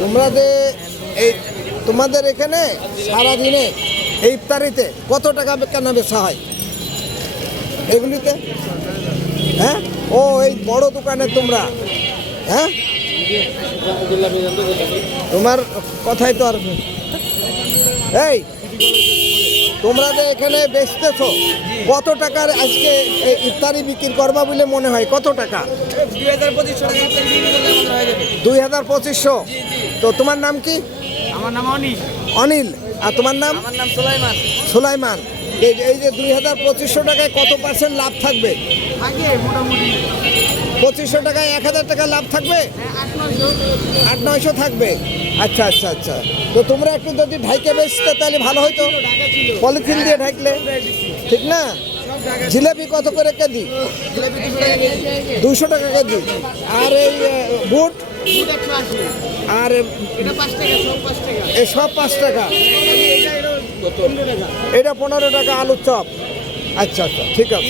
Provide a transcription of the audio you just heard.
তোমরা যে এই তোমাদের এখানে সারাদিনে এই ইফতারিতে কত টাকা কেন বেচা হয়? এগুলিতে? হ্যাঁ? ও এই বড় দোকানে তোমরা। হ্যাঁ? তোমার কথাই তো আর এই তোমরা যে এখানে বেচতেছো? কত টাকার আজকে এই ইফতারি বিক্রি করবা বলে মনে হয়? কত টাকা। দুই হাজার পঁচিশশো? হয়ে তো তোমার নাম কি? আমার নাম অনিশ অনিল। আর তোমার নাম? আমার নাম সুলাইমান। সুলাইমান। এই এই যে দুই হাজার পঁচিশশো টাকায় কত পার্সেন্ট লাভ থাকবে? আগে মোটামুটি। পঁচিশশো টাকায় এক হাজার টাকা লাভ থাকবে? আট নয়শো আট নয়শো থাকবে? আচ্ছা আচ্ছা আচ্ছা। তো তোমরা একটু যদি ঢাইকে বেচতে তাহলে ভালো হতো ঢাকা পলিথিন দিয়ে ঢাকলে ঠিক না? জিলেপি কত করে কেজি? দুশো টাকা কেজি। আর এই বুট? আর এটা পাঁচ টাকা সব পাঁচ টাকা। এটা পনেরো টাকা আলুর চপ। আচ্ছা আচ্ছা ঠিক আছে।